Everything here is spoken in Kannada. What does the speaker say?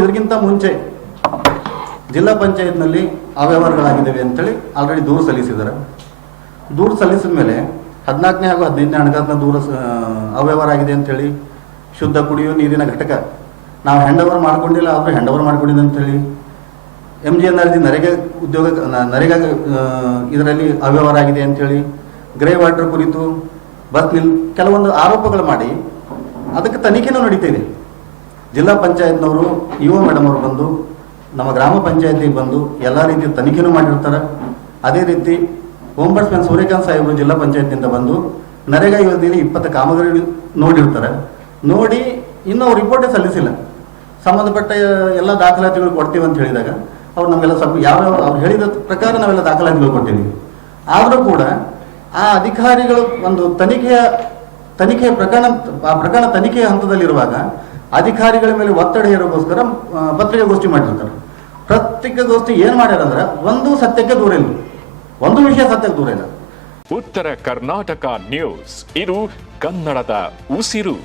ಇದಕ್ಕಿಂತ ಮುಂಚೆ ಜಿಲ್ಲಾ ಪಂಚಾಯತ್ನಲ್ಲಿ ಅವ್ಯವಹಾರಗಳಾಗಿದ್ದಾವೆ ಅಂತೇಳಿ ಆಲ್ರೆಡಿ ದೂರು ಸಲ್ಲಿಸಿದ್ದಾರೆ. ದೂರು ಸಲ್ಲಿಸಿದ ಮೇಲೆ ಹದಿನಾಲ್ಕನೇ ಹಾಗೂ ಹದಿನೈದನೇ ಹಣಕಾಸಿನ ದೂರ ಅವ್ಯವಹಾರ ಆಗಿದೆ ಅಂತೇಳಿ ಶುದ್ಧ ಕುಡಿಯುವ ನೀರಿನ ಘಟಕ ನಾವು ಹ್ಯಾಂಡ್ ಓವರ್ ಮಾಡ್ಕೊಂಡಿಲ್ಲ, ಆದರೂ ಹ್ಯಾಂಡ್ ಓವರ್ ಮಾಡ್ಕೊಂಡಿದ್ದೆ ಅಂತೇಳಿ M G N R G NREGA ಉದ್ಯೋಗ ನರೇಗ ನರೇಗಾ ಇದರಲ್ಲಿ ಅವ್ಯವಹಾರ ಆಗಿದೆ ಅಂಥೇಳಿ ಗ್ರೇ ವಾಟರ್ ಕುರಿತು ಬಸ್ ನಿಲ್, ಕೆಲವೊಂದು ಆರೋಪಗಳು ಮಾಡಿ ಅದಕ್ಕೆ ತನಿಖೆನೂ ನಡೀತಾ ಇದೆ. ಜಿಲ್ಲಾ ಪಂಚಾಯತ್ನವರು ಇಒ ಮೇಡಮ್ ಅವರು ಬಂದು, ನಮ್ಮ ಗ್ರಾಮ ಪಂಚಾಯತಿಗೆ ಬಂದು ಎಲ್ಲ ರೀತಿಯ ತನಿಖೆನೂ ಮಾಡಿರ್ತಾರೆ. ಅದೇ ರೀತಿ ಓಂಬರ್ಸ್ಮನ್ ಸೂರ್ಯಕಾಂತ್ ಸಾಹೇಬರು ಜಿಲ್ಲಾ ಪಂಚಾಯತ್ನಿಂದ ಬಂದು ನರೇಗಾ ಯೋಜನೆಯಲ್ಲಿ ಇಪ್ಪತ್ತು ಕಾಮಗಾರಿ ನೋಡಿರ್ತಾರೆ. ನೋಡಿ, ಇನ್ನೂ ಅವ್ರು ರಿಪೋರ್ಟೇ ಸಲ್ಲಿಸಿಲ್ಲ. ಸಂಬಂಧಪಟ್ಟ ಎಲ್ಲ ದಾಖಲಾತಿಗಳು ಕೊಡ್ತೀವಿ ಅಂತ ಹೇಳಿದಾಗ, ಅವ್ರು ನಮಗೆಲ್ಲ ಸ್ವಲ್ಪ ಯಾವ್ಯಾವ ಅವ್ರು ಹೇಳಿದ ಪ್ರಕಾರ ನಾವೆಲ್ಲ ದಾಖಲಾತಿಗಳು ಕೊಟ್ಟಿದ್ದೀವಿ ಆದರೂ ಕೂಡ ಆ ಅಧಿಕಾರಿಗಳು ಒಂದು ತನಿಖೆಯ ತನಿಖೆಯ ಪ್ರಕರಣ, ಆ ಪ್ರಕರಣ ತನಿಖೆಯ ಹಂತದಲ್ಲಿರುವಾಗ ಅಧಿಕಾರಿಗಳ ಮೇಲೆ ಒತ್ತಡ ಹೇರೋಕ್ಕೋಸ್ಕರ ಪತ್ರಿಕಾಗೋಷ್ಠಿ ಮಾಡಿರ್ತಾರೆ ಪತ್ರಿಕಾಗೋಷ್ಠಿ ಏನು ಮಾಡ್ಯಾರ ಅಂದ್ರೆ ಒಂದು ಸತ್ಯಕ್ಕೆ ದೂರ ಇಲ್ಲ. ಒಂದು ವಿಷಯ ಸತ್ಯಕ್ಕೆ ದೂರ ಇಲ್ಲ. ಉತ್ತರ ಕರ್ನಾಟಕ ನ್ಯೂಸ್, ಇದು ಕನ್ನಡದ ಉಸಿರು.